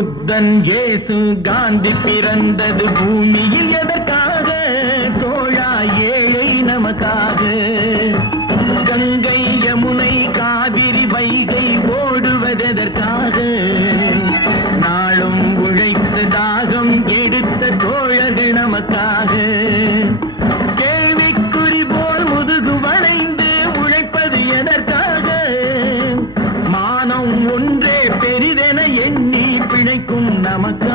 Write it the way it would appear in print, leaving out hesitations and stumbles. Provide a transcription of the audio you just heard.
புத்தன் இயேசு காந்தி பிறந்தது பூமியில் எதற்காக தோழா ஏழை நமக்காக கங்கை யமுனை காவிரி வைகை ஓடுவதற்காக நாளும் உழைத்து தாகம் எடுத்த தோழர்கள் நமக்காக கேள்விக்குறி போல் முதுகு வளைந்து உழைப்பது எதற்காக மானம் ஒன்றே பெரிதென எண்ணி பிழைக்கும் நமக்கு